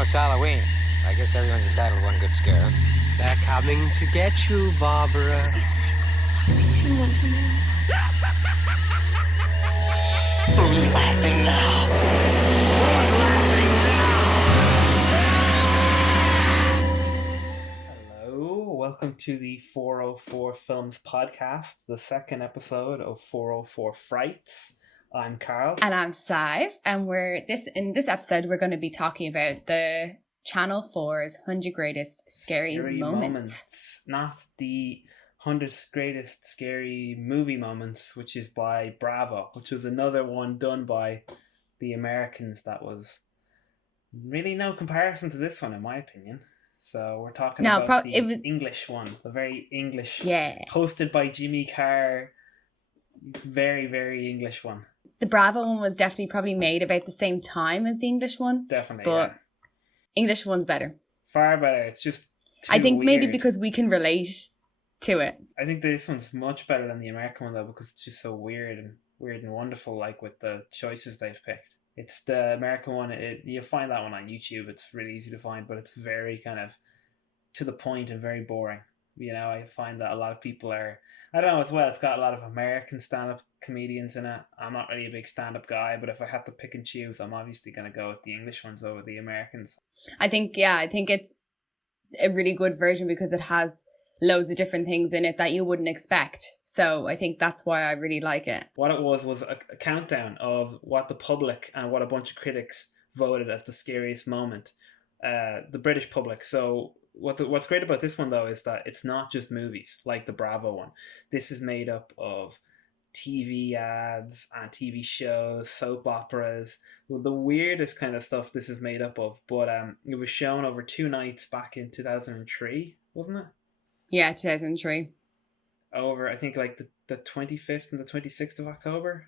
know it's Halloween. I guess everyone's entitled to one good scare. They're coming to get you, Barbara. He's sick. Fox, you've seen one too many. Who's laughing now? Who's laughing now? Hello, welcome to the 404 Films podcast, the second episode of 404 Frights. I'm Carl. And I'm Sive, and in this episode we're going to be talking about the Channel 4's 100 Greatest Scary Moments. Not the 100 Greatest Scary Movie Moments, which is by Bravo, which was another one done by the Americans that was really no comparison to this one, in my opinion. So we're talking about the English one, the very English, hosted by Jimmy Carr, very, very English one. The Bravo one was definitely probably made about the same time as the English one. Definitely, but English one's better. Far better. It's just too I think weird. Maybe because we can relate to it. I think this one's much better than the American one though, because it's just so weird and wonderful, like with the choices they've picked. It's the American one. You'll find that one on YouTube. It's really easy to find, but it's very kind of to the point and very boring. You know, I find that a lot of people are, I don't know as well, it's got a lot of American stand-up comedians in it. I'm not really a big stand-up guy, but if I had to pick and choose, I'm obviously going to go with the English ones over the Americans. I think it's a really good version because it has loads of different things in it that you wouldn't expect. So I think that's why I really like it. What it was a countdown of what the public and what a bunch of critics voted as the scariest moment. The British public. So what's great about this one though is that it's not just movies like the Bravo one. This is made up of TV ads and TV shows, soap operas, the weirdest kind of stuff this is made up of. But it was shown over 2 nights back in 2003, wasn't it? Yeah, 2003. Over, I think, like the 25th and the 26th of October.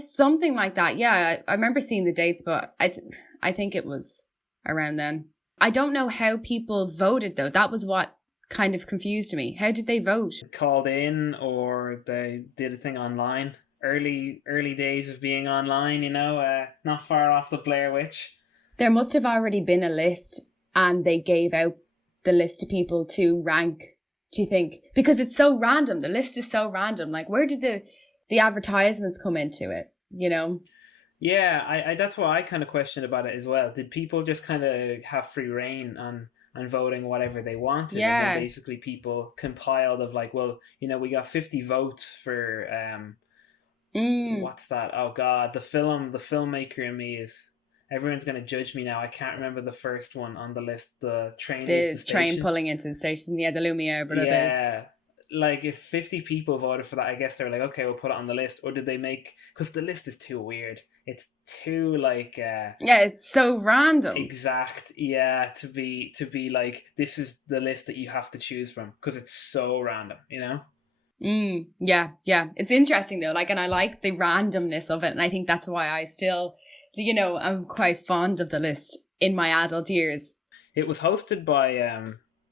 Something like that. Yeah, I remember seeing the dates, but I think it was around then. I don't know how people voted though. That was what kind of confused me. How did they vote? Called in, or they did a thing online. Early days of being online, you know, not far off the Blair Witch. There must have already been a list and they gave out the list to people to rank, do you think? Because it's so random. The list is so random. Like, where did the advertisements come into it, you know? Yeah, I that's what I kind of questioned about it as well. Did people just kind of have free reign on voting whatever they wanted? Yeah. And then basically people compiled of like, well, you know, we got 50 votes for what's that? Oh God, the filmmaker in me is, everyone's going to judge me now. I can't remember the first one on the list. The train pulling into the station. Yeah, the Lumiere brothers. Yeah. Like, if 50 people voted for that, I guess they were like, okay, we'll put it on the list. Or did they make... Because the list is too weird. It's too, like... yeah, it's so random. Exact, yeah, to be like, this is the list that you have to choose from. Because it's so random, you know? Yeah. It's interesting, though. Like, and I like the randomness of it. And I think that's why I still, you know, I'm quite fond of the list in my adult years. It was hosted by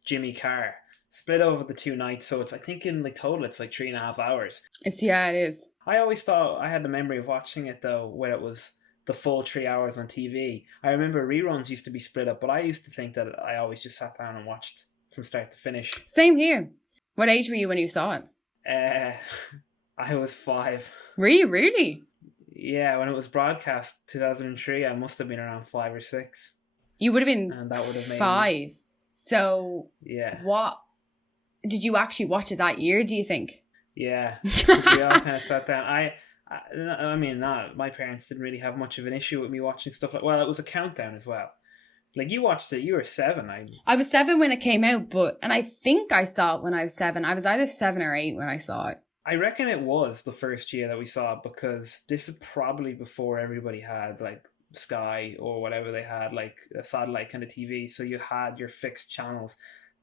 Jimmy Carr. Split over the 2 nights, so it's, I think in like total it's like 3.5 hours. Yeah, it is. I always thought, I had the memory of watching it though where it was the full 3 hours on TV. I remember reruns used to be split up, but I used to think that I always just sat down and watched from start to finish. Same here. What age were you when you saw it? I was 5. Really? Yeah, when it was broadcast 2003, I must have been around 5 or 6. You would have been, and that would have made 5. So yeah. What did you actually watch it that year, do you think? Yeah. We all kind of sat down. I mean, my parents didn't really have much of an issue with me watching stuff like, well, it was a countdown as well. Like, you watched it, you were 7. I was 7 when it came out, and I think I saw it when I was 7. I was either 7 or 8 when I saw it. I reckon it was the first year that we saw it, because this is probably before everybody had like Sky or whatever they had, like a satellite kind of TV. So you had your fixed channels.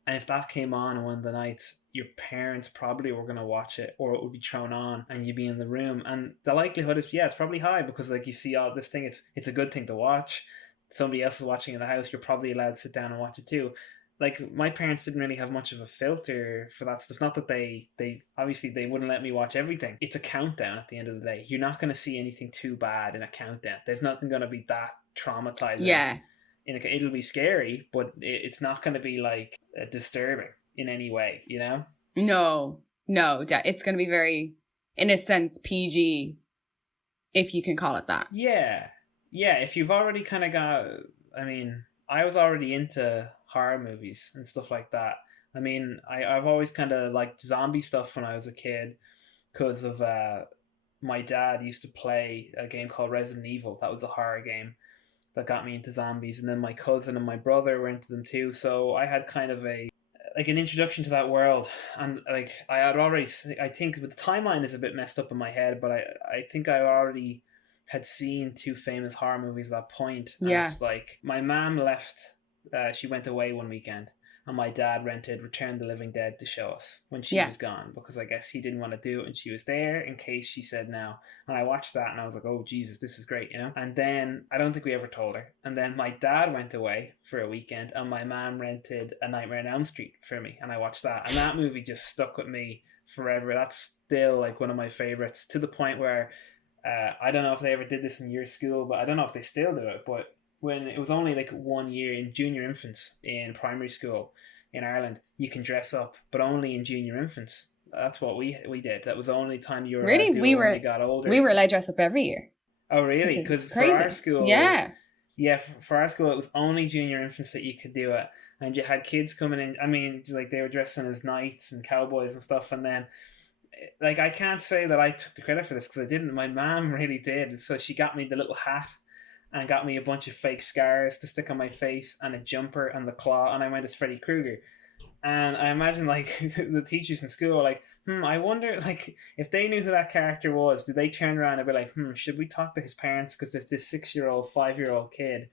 And if that came on one of the nights, your parents probably were going to watch it, or it would be thrown on and you'd be in the room. And the likelihood is, yeah, it's probably high, because like you see all this thing, it's a good thing to watch. Somebody else is watching in the house, you're probably allowed to sit down and watch it too. Like, my parents didn't really have much of a filter for that stuff. Not that they obviously they wouldn't let me watch everything. It's a countdown at the end of the day. You're not going to see anything too bad in a countdown. There's nothing going to be that traumatizing. Yeah. it'll be scary, but it's not going to be like disturbing in any way, you know? No, it's going to be very, in a sense, PG, if you can call it that. Yeah. If you've already kind of got, I mean, I was already into horror movies and stuff like that. I mean, I've always kind of liked zombie stuff when I was a kid because of my dad used to play a game called Resident Evil. That was a horror game that got me into zombies. And then my cousin and my brother were into them too. So I had kind of an introduction to that world. And like I had already, I think the timeline is a bit messed up in my head, but I think I already had seen 2 famous horror movies at that point. And it's like my mom left, she went away one weekend. And my dad rented Return of the Living Dead to show us when she was gone, because I guess he didn't want to do it and she was there in case she said no. And I watched that and I was like, oh Jesus, this is great, you know? And then I don't think we ever told her. And then my dad went away for a weekend and my mom rented A Nightmare on Elm Street for me and I watched that. And that movie just stuck with me forever. That's still like one of my favorites, to the point where I don't know if they ever did this in your school, but I don't know if they still do it, but when it was only like 1 year in junior infants in primary school in Ireland, you can dress up, but only in junior infants. That's what we did. That was the only time you were really allowed to do it when you got older. We were allowed to dress up every year. Oh really? Because for our school, for our school it was only junior infants that you could do it, and you had kids coming in. I mean, like they were dressing as knights and cowboys and stuff, and then. Like I can't say that I took the credit for this because I didn't. My mom really did. So she got me the little hat and got me a bunch of fake scars to stick on my face and a jumper and the claw, and I went as Freddy Krueger. And I imagine like the teachers in school were like, I wonder like if they knew who that character was, do they turn around and be like, should we talk to his parents because there's this 6-year-old, 5-year-old kid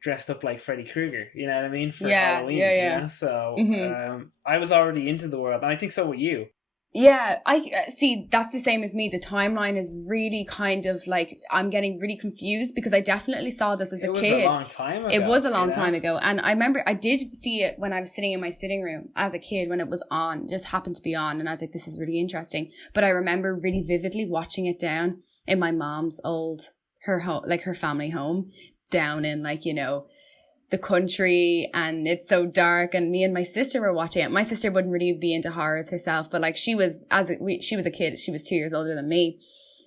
dressed up like Freddy Krueger, you know what I mean, for Halloween. You know? So I was already into the world, and I think so were you. Yeah, I see. That's the same as me. The timeline is really kind of like I'm getting really confused because I definitely saw this as a kid. It was a long time ago. It was a long time ago, and I remember I did see it when I was sitting in my sitting room as a kid when it was on. It just happened to be on, and I was like, "This is really interesting." But I remember really vividly watching it down in my mom's her home, like her family home, down in like the country, and it's so dark, and me and my sister were watching it. My sister wouldn't really be into horrors herself, but like she was a kid. She was 2 years older than me,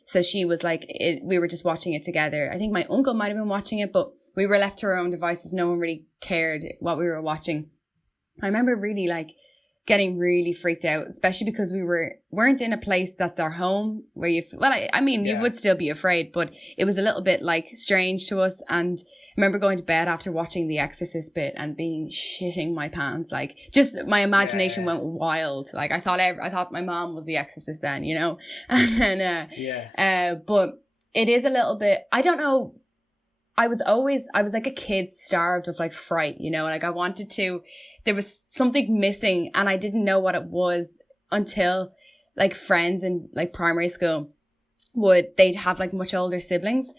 so she was like we were just watching it together. I think my uncle might have been watching it, but we were left to our own devices. No one really cared what we were watching. I remember really like getting really freaked out, especially because we weren't in a place that's our home where you would still be afraid, but it was a little bit like strange to us. And I remember going to bed after watching The Exorcist bit and being shitting my pants, like just my imagination went wild. Like I thought my mom was the Exorcist then, and then but it is a little bit, I don't know. I was like a kid starved of like fright, like I wanted to, there was something missing and I didn't know what it was until like friends in like primary school they'd have like much older siblings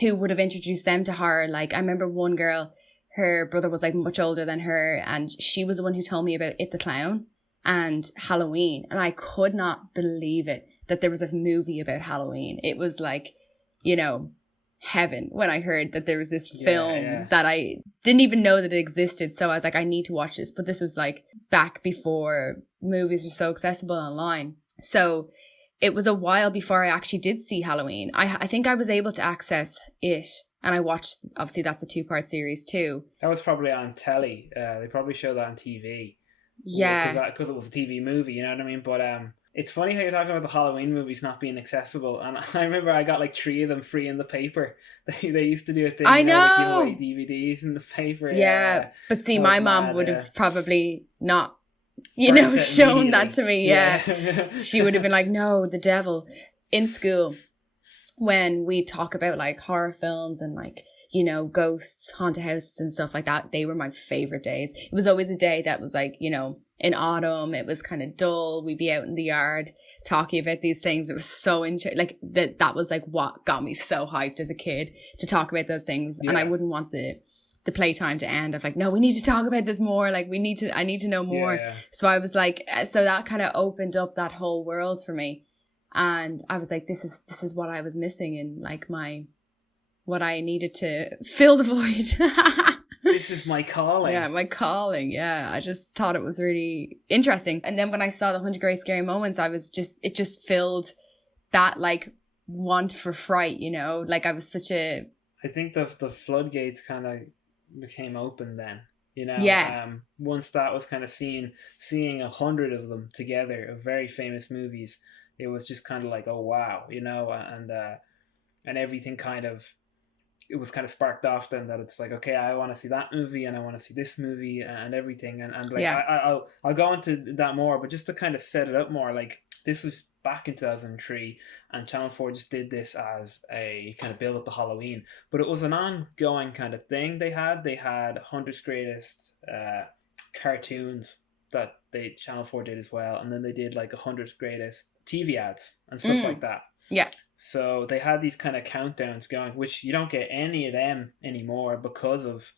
who would have introduced them to horror. Like I remember one girl, her brother was like much older than her, and she was the one who told me about It the Clown and Halloween. And I could not believe it that there was a movie about Halloween. It was like, heaven when I heard that there was this film that I didn't even know that it existed. So I was like, I need to watch this. But this was like back before movies were so accessible online. So it was a while before I actually did see Halloween. I think I was able to access it, and I watched, obviously that's a 2-part series too. That was probably on telly. They probably showed that on TV. Yeah. Because it was a TV movie, you know what I mean? But it's funny how you're talking about the Halloween movies not being accessible. And I remember I got like 3 of them free in the paper. They used to do a thing. I know. Like give away DVDs in the paper. Yeah. But see, my mom would have probably not, shown that to me. Yeah. She would have been like, no, the devil. In school, when we talk about like horror films and like, ghosts, haunted houses and stuff like that, they were my favorite days. It was always a day that was like, in autumn, it was kind of dull. We'd be out in the yard talking about these things. It was so like that was like what got me so hyped as a kid to talk about those things. And I wouldn't want the playtime to end of like, no, we need to talk about this more. Like I need to know more. Yeah. So I was like, so that kind of opened up that whole world for me. And I was like, this is what I was missing in like my what I needed to fill the void. This is my calling. Yeah, my calling. Yeah, I just thought it was really interesting. And then when I saw the 100 Great Scary Moments, it just filled that like want for fright, you know? Like I think the floodgates kind of became open then, you know? Yeah. Once that was kind of seeing 100 of them together of very famous movies, it was just kind of like, oh wow, you know? And everything kind of, it was kind of sparked off then that it's like, okay, I want to see that movie and I want to see this movie and everything. And like, yeah. I'll go into that more, but just to kind of set it up more, like this was back in 2003 and Channel 4 just did this as a kind of build up to Halloween, but it was an ongoing kind of thing. They had 100's greatest cartoons that Channel 4 did as well. And then they did like 100's greatest TV ads and stuff like that. Yeah. So they had these kind of countdowns going, which you don't get any of them anymore because of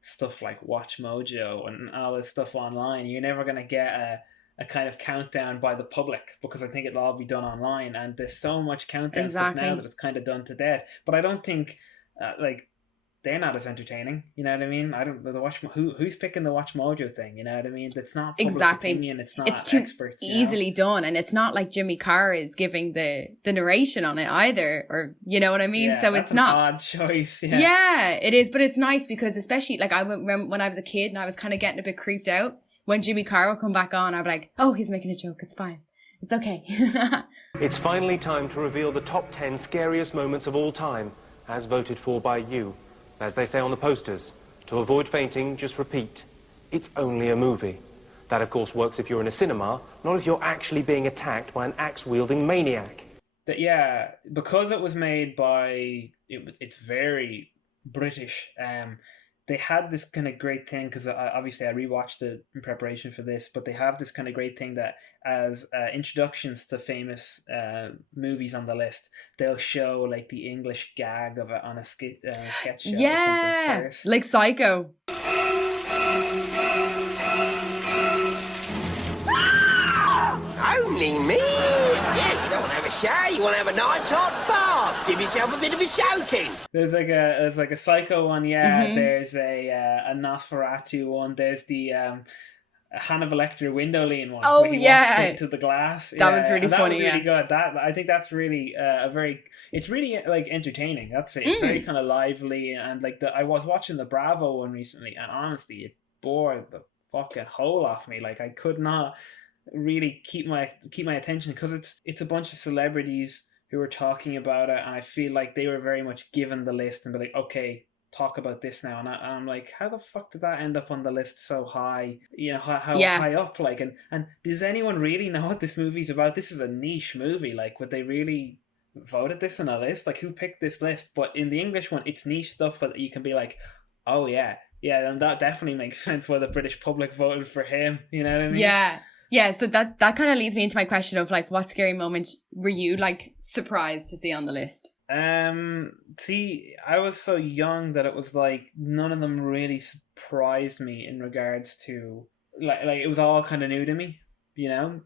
stuff like Watch Mojo and all this stuff online. You're never going to get a kind of countdown by the public because I think it'll all be done online. And there's so much countdown stuff now that it's kind of done to death. But I don't think they're not as entertaining. You know what I mean? I don't who's picking the Watch Mojo thing. You know what I mean? It's not public opinion. It's not too experts. Easily done, and it's not like Jimmy Carr is giving the narration on it either, or you know what I mean. Yeah, so that's it's not an odd choice. Yeah, it is, but it's nice because especially like I remember when I was a kid and I was kind of getting a bit creeped out when Jimmy Carr would come back on. I'd be like, oh, he's making a joke. It's fine. It's okay. It's finally time to reveal the top 10 scariest moments of all time, as voted for by you. As they say on the posters, to avoid fainting, just repeat, it's only a movie. That, of course, works if you're in a cinema, not if you're actually being attacked by an axe-wielding maniac. Yeah, because it was made by... It's very British. They had this kind of great thing, because obviously I rewatched it in preparation for this, but they have this kind of great thing that as introductions to famous movies on the list, they'll show like the English gag of it on a sketch show or something first. Like Psycho. Only me? Yeah, you don't want to have a shower, you want to have a nice hot bath. Give yourself a bit of a soaking. There's like a Psycho one, yeah. Mm-hmm. There's a Nosferatu one. There's the Hannibal Lecter window lean one. Oh, where he yeah. walks into the glass. That was really funny. That was really good. I think that's really it's really like entertaining. That's it. It's very kind of lively, and like I was watching the Bravo one recently, and honestly, it bore the fucking hole off me. Like I could not really keep my attention because it's a bunch of celebrities who were talking about it, and I feel like they were very much given the list and be like, okay, talk about this now, and I'm like, how the fuck did that end up on the list so high? You know, how high up? Like, and does anyone really know what this movie's about? This is a niche movie. Like, would they really voted this on a list? Like, who picked this list? But in the English one, it's niche stuff that you can be like, oh yeah, and that definitely makes sense why the British public voted for him. You know what I mean? Yeah, so that kind of leads me into my question of like, what scary moment were you like surprised to see on the list? See, I was so young that it was like none of them really surprised me in regards to like it was all kind of new to me, you know.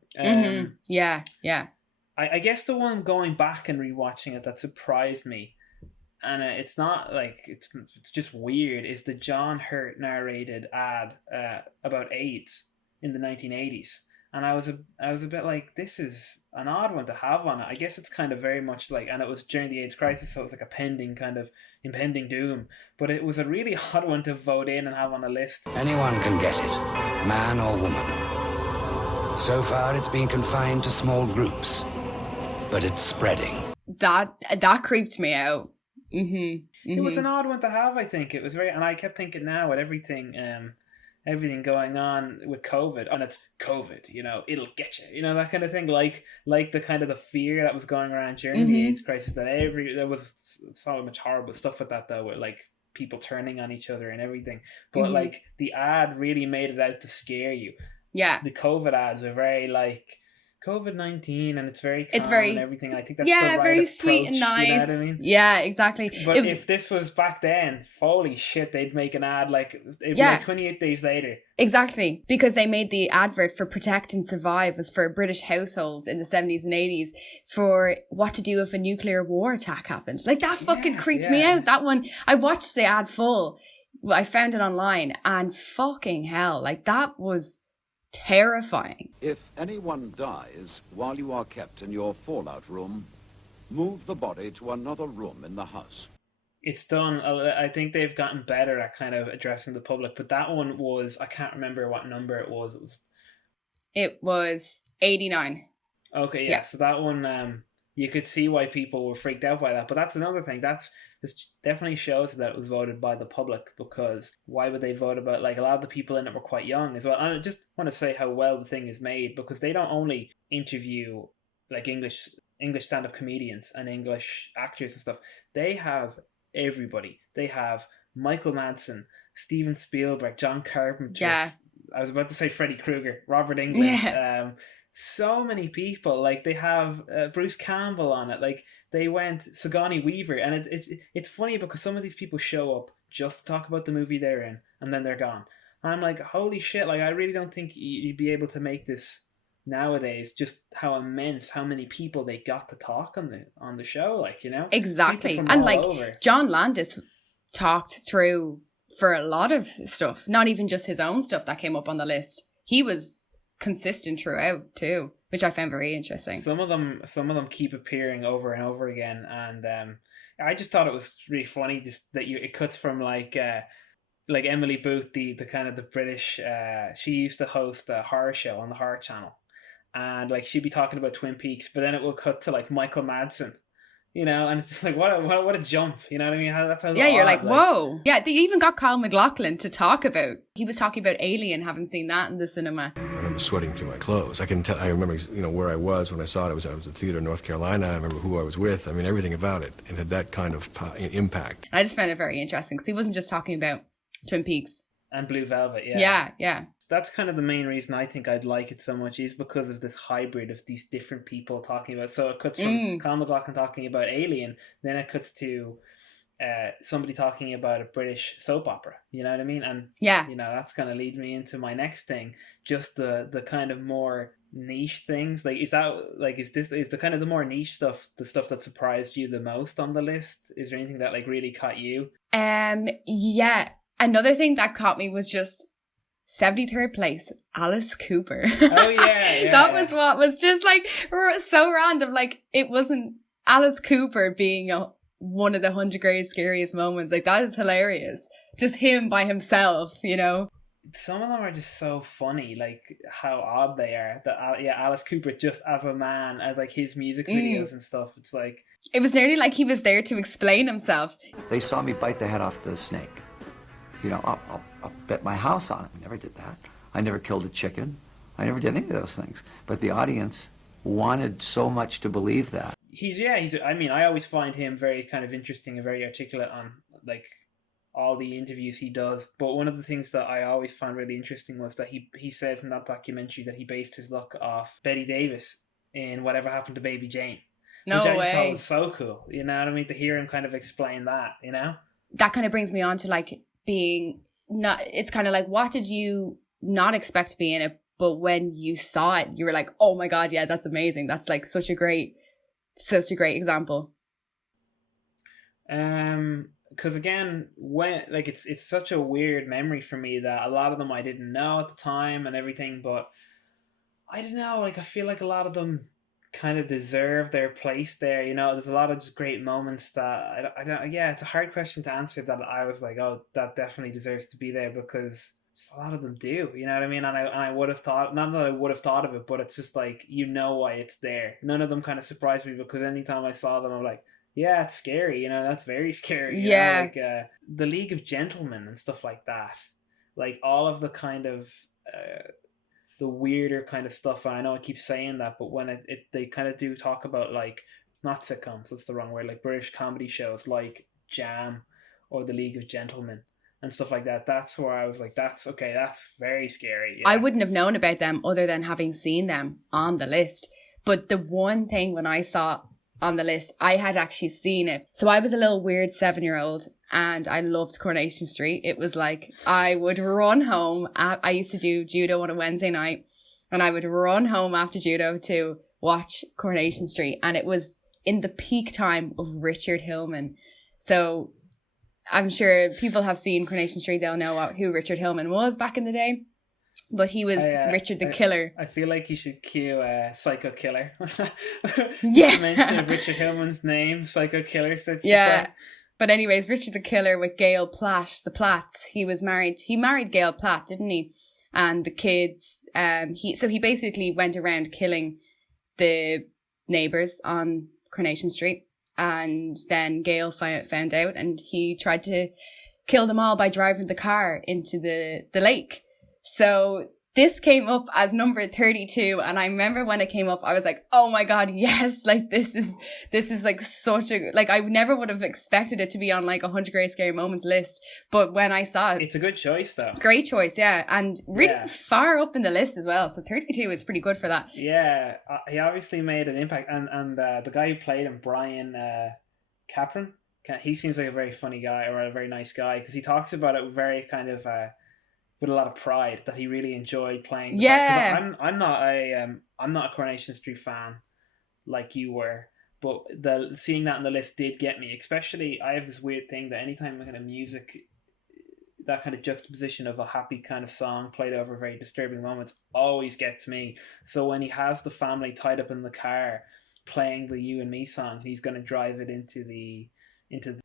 Yeah. I guess the one going back and rewatching it that surprised me, and it's not like it's just weird, is the John Hurt narrated ad about AIDS in the 1980s. And I was a bit like, this is an odd one to have on it. I guess it's kind of very much like, and it was during the AIDS crisis, so it was like a impending doom. But it was a really odd one to vote in and have on a list. Anyone can get it, man or woman. So far, it's been confined to small groups, but it's spreading. That creeped me out. It was an odd one to have, I think. It was very, and I kept thinking now with everything going on with COVID, and it's COVID, you know, it'll get you, you know, that kind of thing, like the kind of the fear that was going around during the AIDS crisis, that there was so much horrible stuff with that though, with like people turning on each other and everything, but like the ad really made it out to scare you. Yeah, the COVID ads are very like COVID-19, and it's very calm It's very, and everything. I think that's yeah, the right very approach, sweet and nice. You know what I mean? Yeah, exactly. But if this was back then, holy shit, they'd make an ad like it'd be like 28 days later. Exactly, because they made the advert for Protect and Survive was for British households in the 70s and 80s for what to do if a nuclear war attack happened. Like, that fucking creeped me out. That one, I watched the ad full. I found it online, and fucking hell, like, that was terrifying. If anyone dies while you are kept in your fallout room, move the body to another room in the house. It's done. I think they've gotten better at kind of addressing the public, but that one was, I can't remember what number it was. It was 89. Okay, yeah. So that one, you could see why people were freaked out by that. But that's another thing. This definitely shows that it was voted by the public, because why would they vote about, like, a lot of the people in it were quite young as well. And I just want to say how well the thing is made, because they don't only interview like English stand-up comedians and English actors and stuff. They have everybody. They have Michael Madsen, Steven Spielberg, John Carpenter. Yeah. I was about to say Freddy Krueger, Robert Englund. Yeah. So many people. Like, they have Bruce Campbell on it. Like, they went Sigourney Weaver, and it's funny because some of these people show up just to talk about the movie they're in, and then they're gone. And I'm like, holy shit! Like, I really don't think you'd be able to make this nowadays. Just how many people they got to talk on the show. Like, you know, exactly. And like over. John Landis talked through for a lot of stuff, not even just his own stuff that came up on the list. He was consistent throughout too, which I found very interesting. Some of them keep appearing over and over again, and I just thought it was really funny just that it cuts from like Emily Booth, the kind of the British. She used to host a horror show on the Horror Channel, and like she'd be talking about Twin Peaks, but then it will cut to like Michael Madsen. You know, and it's just like, what a jump, you know what I mean? That's how you're like, whoa. Yeah, they even got Kyle MacLachlan to talk about, he was talking about Alien, having seen that in the cinema. I remember sweating through my clothes. I remember, where I was when I saw it. I was at the theater in North Carolina. I remember who I was with. I mean, everything about it. It had that kind of impact. I just found it very interesting, because he wasn't just talking about Twin Peaks. And Blue Velvet, yeah. Yeah, yeah. That's kind of the main reason I think I'd like it so much, is because of this hybrid of these different people talking about. So it cuts from Kyle MacLachlan talking about Alien, then it cuts to somebody talking about a British soap opera. You know what I mean? And yeah, that's going to lead me into my next thing. Just the kind of more niche things. Like, is the kind of the more niche stuff, the stuff that surprised you the most on the list? Is there anything that like really caught you? Yeah. Another thing that caught me was just 73rd place, Alice Cooper. Oh yeah. That was what was just like so random. Like, it wasn't Alice Cooper being one of the 100 greatest scariest moments. Like, that is hilarious. Just him by himself, you know. Some of them are just so funny, like how odd they are. That Alice Cooper just as a man, as like his music videos and stuff. It's like, it was nearly like he was there to explain himself. They saw me bite the head off the snake. I'll bet my house on it. I never did that. I never killed a chicken. I never did any of those things. But the audience wanted so much to believe that. I always find him very kind of interesting and very articulate on like all the interviews he does. But one of the things that I always found really interesting was that he says in that documentary that he based his look off Betty Davis in Whatever Happened to Baby Jane. No which way. I just thought was so cool. You know what I mean? To hear him kind of explain that, you know? That kind of brings me on to like being not, it's kind of like, what did you not expect to be in it, but when you saw it you were like, oh my god, yeah, that's amazing. That's like such a great example. Because again, when like it's such a weird memory for me that a lot of them I didn't know at the time and everything, but I don't know, like I feel like a lot of them kind of deserve their place there, you know. There's a lot of just great moments that I don't. Yeah, it's a hard question to answer. That I was like, oh, that definitely deserves to be there, because just a lot of them do, you know what I mean. And I would have thought, not that I would have thought of it, but it's just like, you know why it's there. None of them kind of surprised me, because anytime I saw them, I'm like, yeah, it's scary, you know. That's very scary. You know? Like the League of Gentlemen and stuff like that. Like all of the kind of the weirder kind of stuff. I know I keep saying that, but when they kind of do talk about like, not sitcoms, that's the wrong word, like British comedy shows like Jam or The League of Gentlemen and stuff like that. That's where I was like, that's okay, that's very scary. I wouldn't have known about them other than having seen them on the list. But the one thing when I saw on the list, I had actually seen it. So I was a little weird 7-year-old and I loved Coronation Street. It was like I would run home. I used to do judo on a Wednesday night and I would run home after judo to watch Coronation Street. And it was in the peak time of Richard Hillman. So I'm sure people have seen Coronation Street. They'll know who Richard Hillman was back in the day. But he was Richard the Killer. I feel like you should cue Psycho Killer. Yeah. Mention Richard Hillman's name, Psycho Killer starts to play. But anyways, Richard the Killer with Gail Platt, the Platts. He married Gail Platt, didn't he? And the kids, he basically went around killing the neighbours on Coronation Street. And then Gail found out and he tried to kill them all by driving the car into the lake. So this came up as number 32. And I remember when it came up, I was like, oh my God, yes. Like this is like such a, like I never would have expected it to be on like 100 Great Scary Moments list. But when I saw it. It's a good choice though. Great choice, yeah. And really far up in the list as well. So 32 is pretty good for that. Yeah. He obviously made an impact. And the guy who played him, Brian Capron, he seems like a very funny guy or a very nice guy because he talks about it very kind of with a lot of pride that he really enjoyed playing. Yeah, I'm not a Coronation Street fan like you were, but seeing that on the list did get me. Especially, I have this weird thing that anytime kind of music, that kind of juxtaposition of a happy kind of song played over very disturbing moments always gets me. So when he has the family tied up in the car playing the You and Me song, he's going to drive it into the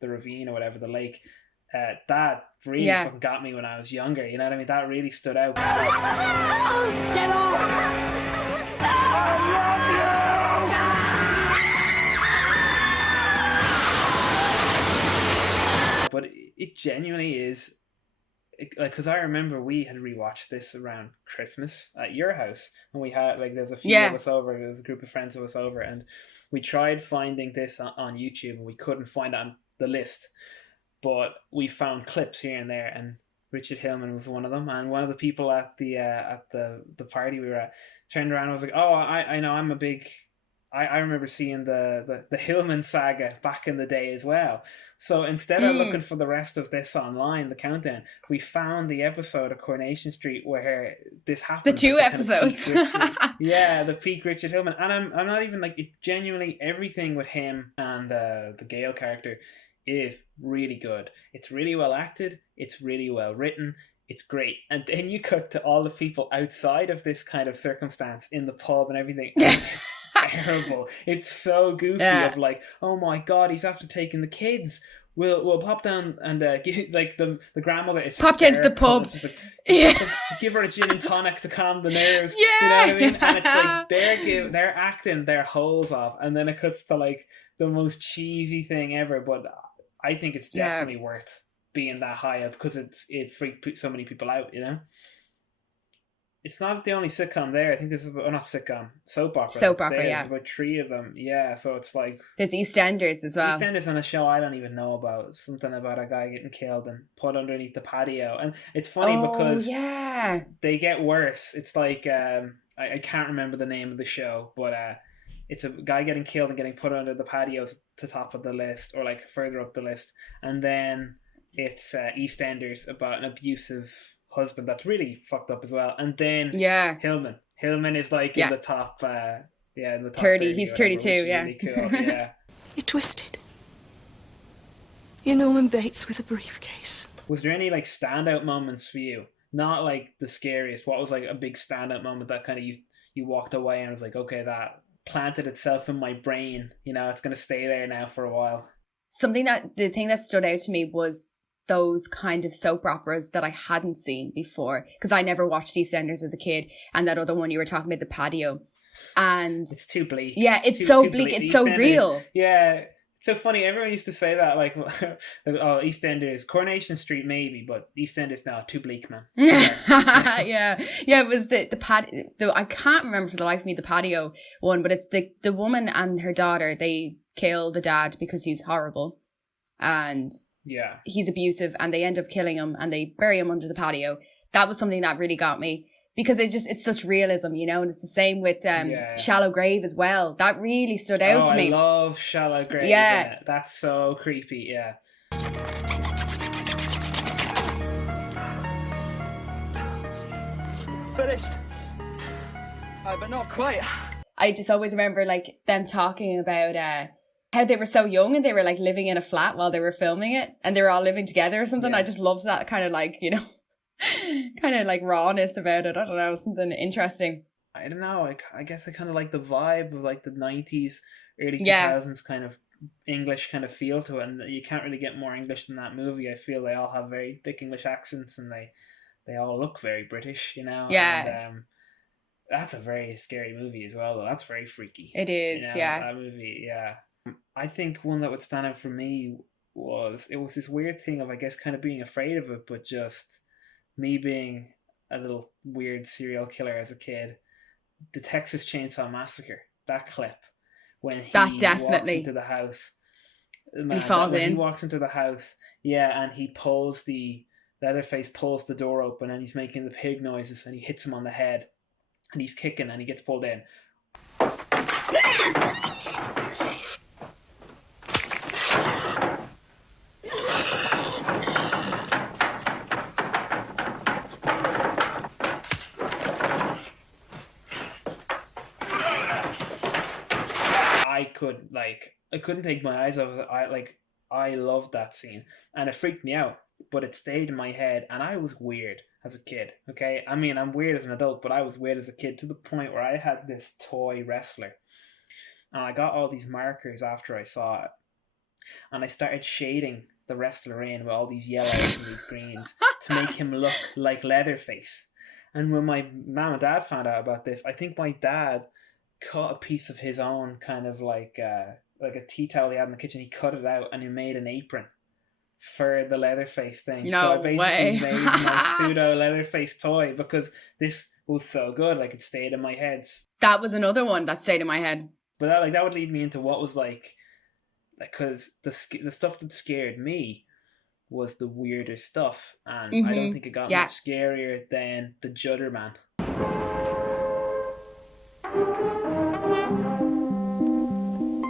ravine or whatever, the lake. That really fucking got me when I was younger. You know what I mean? That really stood out. Get off! I love you! But it genuinely is, like, because I remember we had rewatched this around Christmas at your house, and we had like there's a few of us over. There was a group of friends of us over, and we tried finding this on YouTube, and we couldn't find it on the list. But we found clips here and there, and Richard Hillman was one of them. And one of the people at the party we were at turned around and was like, "Oh, I know, I'm a big." I remember seeing the Hillman saga back in the day as well. So instead of looking for the rest of this online, the countdown, we found the episode of Coronation Street where this happened. The two episodes. The peak Richard Hillman, and I'm not even like it. Genuinely, everything with him and the Gale character is really good. It's really well acted. It's really well written. It's great. And then you cut to all the people outside of this kind of circumstance in the pub and everything. And it's terrible. It's so goofy of like, oh my God, he's after taking the kids. We'll pop down and give, like the grandmother is pop down to the pub. Like, give her a gin and tonic to calm the nerves. Yeah. You know what I mean? And it's like they're acting their holes off, and then it cuts to like the most cheesy thing ever. But I think it's definitely worth being that high up because it freaked so many people out, you know? It's not the only sitcom there. I think this is not sitcom, soap opera. There's about 3 of them. Yeah, so it's like there's EastEnders as well. EastEnders on a show I don't even know about. Something about a guy getting killed and put underneath the patio. And it's funny because they get worse. It's like I can't remember the name of the show, but it's a guy getting killed and getting put under the patio to top of the list or like further up the list. And then it's EastEnders about an abusive husband that's really fucked up as well. And then Hillman is like in the top in the top 30. He's 32, really cool. You're twisted. You're Norman Bates with a briefcase. Was there any like standout moments for you? Not like the scariest. What was like a big standout moment that kind of you walked away and was like, okay, that planted itself in my brain, you know, it's going to stay there now for a while? The thing that stood out to me was those kind of soap operas that I hadn't seen before, because I never watched EastEnders as a kid, and that other one you were talking about, The Patio, and it's too bleak. Yeah, it's so bleak. It's so real. Yeah, it's so funny. Everyone used to say that, like, oh, EastEnders, Coronation Street maybe, but EastEnders now too bleak, man. yeah. It was the I can't remember for the life of me the Patio one, but it's the woman and her daughter. They kill the dad because he's horrible, and Yeah. he's abusive and they end up killing him and they bury him under the patio. That was something that really got me because it's such realism, you know, and it's the same with Shallow Grave as well. That really stood out to me. I love Shallow Grave. Yeah. That's so creepy, yeah. Finished. But not quite. I just always remember like them talking about how they were so young and they were like living in a flat while they were filming it and they were all living together or something. Yeah. I just loved that kind of like, you know, kind of like rawness about it. I don't know, something interesting. I don't know. I guess I kind of like the vibe of like the 90s, early 2000s kind of English kind of feel to it. And you can't really get more English than that movie. I feel they all have very thick English accents and they all look very British, you know? Yeah. And, that's a very scary movie as well, though. That's very freaky. It is, you know, yeah. That movie, yeah. I think one that would stand out for me was this weird thing of, I guess, kind of being afraid of it, but just me being a little weird serial killer as a kid. The Texas Chainsaw Massacre, that clip, when he walks into the house. Man, he falls in. He walks into the house, yeah, and Leatherface pulls the door open and he's making the pig noises and he hits him on the head. And he's kicking and he gets pulled in. I couldn't take my eyes off it. I loved that scene and it freaked me out, but it stayed in my head and I was weird as a kid, okay? I mean, I'm weird as an adult, but I was weird as a kid to the point where I had this toy wrestler. And I got all these markers after I saw it. And I started shading the wrestler in with all these yellows and these greens to make him look like Leatherface. And when my mom and dad found out about this, I think my dad cut a piece of his own kind of like a tea towel he had in the kitchen. He cut it out and he made an apron for the Leatherface thing. No so I basically way. made my pseudo Leatherface toy because this was so good. Like, it stayed in my head. That was another one that stayed in my head. But that would lead me into what was because the stuff that scared me was the weirder stuff, and I don't think it got much scarier than the Judder Man.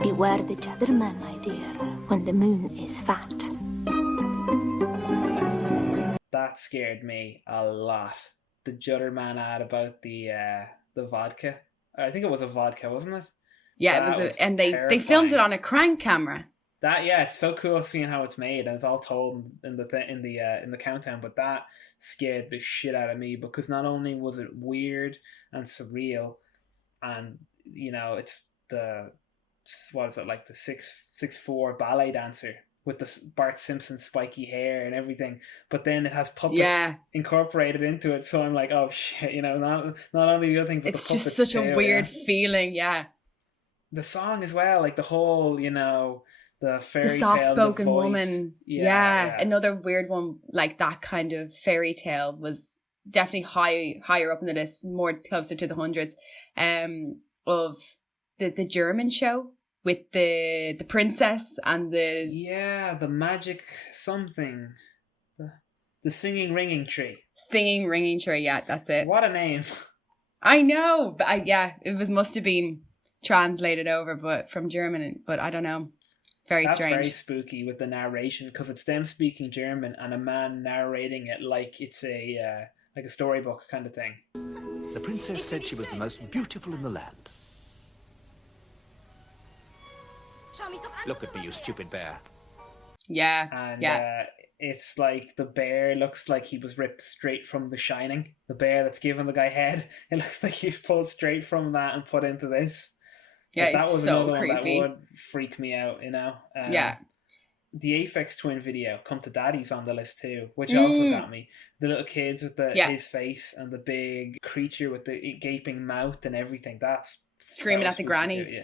Beware the Judder Man, my dear, when the moon is fat. That scared me a lot. The Judder Man ad about the vodka. I think it was a vodka, wasn't it? Yeah, it was, and they filmed it on a crank camera. It's so cool seeing how it's made, and it's all told in the countdown. But that scared the shit out of me because not only was it weird and surreal, and you know it's the 6'4" ballet dancer with the Bart Simpson spiky hair and everything, but then it has puppets incorporated into it. So I'm like, oh shit, you know, not only the other thing, but it's the puppets. It's just such a weird feeling, yeah. The song as well, like the whole, you know, the fairy tale, soft-spoken the voice. woman. Yeah, another weird one like that kind of fairy tale was definitely higher up in the list, more closer to the hundreds. Of the German show with the princess and the magic something, the singing ringing tree. Singing ringing tree, yeah, that's it. What a name! I know, but it must have been translated over, but from German, but I don't know. That's strange. Very spooky with the narration because it's them speaking German and a man narrating it like it's a storybook kind of thing. The princess said she was the most beautiful in the land. Look at me, you stupid bear. Yeah, and it's like the bear looks like he was ripped straight from The Shining. The bear that's giving the guy head, it looks like he's pulled straight from that and put into this. Yeah, that was so another creepy. one that would freak me out, you know. Yeah. The Aphex Twin video, Come to Daddy's, on the list too, which also got me. The little kids with his face and the big creature with the gaping mouth and everything. That's screaming at the granny. Too, yeah.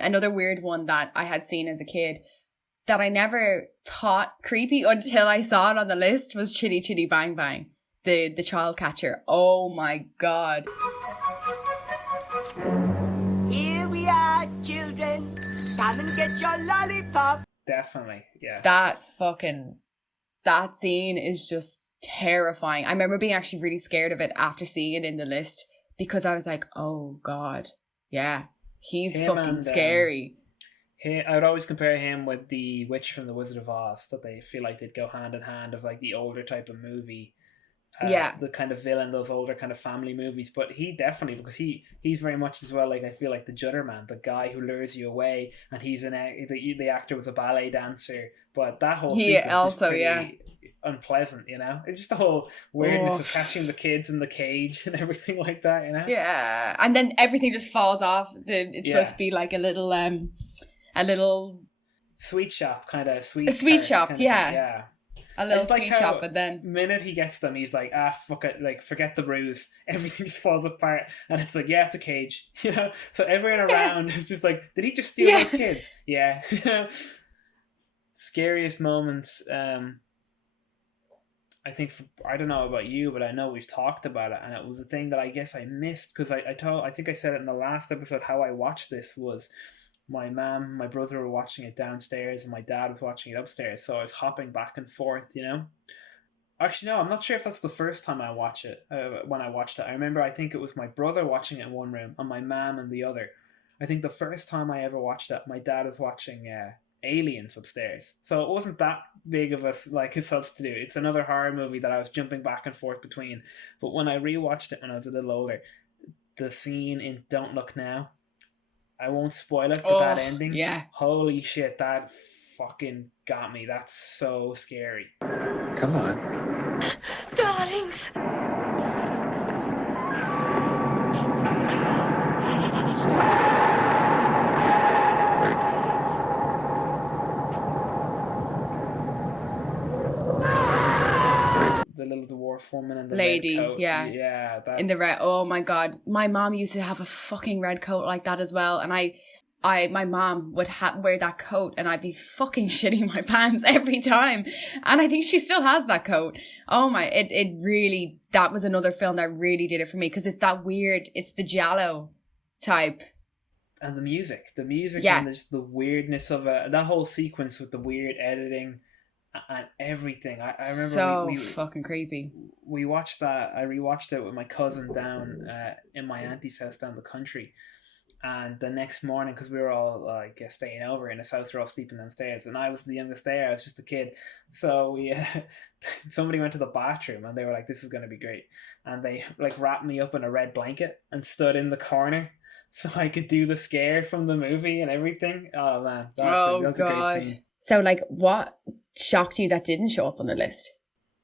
Another weird one that I had seen as a kid that I never thought creepy until I saw it on the list was Chitty Chitty Bang Bang, the child catcher. Oh my God. Here we are, children. Come and get your lollipop. Definitely, yeah. That scene is just terrifying. I remember being actually really scared of it after seeing it in the list because I was like, oh God, yeah, he's fucking scary. I would always compare him with the witch from the Wizard of Oz, that they feel like they'd go hand in hand of like the older type of movie. The kind of villain, those older kind of family movies. But he definitely, because he's very much as well, like I feel like the Judderman, the guy who lures you away, and he's the actor was a ballet dancer. But that whole sequence also is pretty unpleasant, you know? It's just the whole weirdness of catching the kids in the cage and everything like that, you know? Yeah, and then everything just falls off. It's supposed to be like a little sweet shop, kind of a sweet shop, yeah. A little sweet shop, but then the minute he gets them, he's like, fuck it, like forget the bruise, everything just falls apart, and it's like, yeah, it's a cage, you know. So everyone around is just like, did he just steal those kids? Yeah. Scariest moments. I think I don't know about you, but I know we've talked about it, and it was a thing that I guess I missed because I think I said it in the last episode. How I watched this was, my mum, my brother were watching it downstairs and my dad was watching it upstairs, so I was hopping back and forth, you know. Actually, no, I'm not sure if that's the first time I watched it. When I watched it, I remember I think it was my brother watching it in one room and my mum in the other. I think the first time I ever watched it, my dad was watching Aliens upstairs, so it wasn't that big of a substitute. It's another horror movie that I was jumping back and forth between. But when I rewatched it when I was a little older, the scene in Don't Look Now, I won't spoil it, but that ending, holy shit, that fucking got me. That's so scary. Come on. Darlings. The little dwarf woman in the lady, red coat. Yeah, in the red. Oh my God, my mom used to have a fucking red coat like that as well, and my mom would wear that coat, and I'd be fucking shitting my pants every time. And I think she still has that coat. Oh my, it really, that was another film that really did it for me, because it's that weird, it's the giallo type. And the music, and there's the weirdness of it. That whole sequence with the weird editing and everything. I remember so fucking creepy. We watched that. I rewatched it with my cousin down in my auntie's house down the country, and the next morning, because we were all staying over in his house, we were all sleeping downstairs, and I was the youngest there. I was just a kid, so we somebody went to the bathroom and they were like, "This is going to be great," and they wrapped me up in a red blanket and stood in the corner so I could do the scare from the movie and everything. Oh man, that's a great scene. So what shocked you that didn't show up on the list?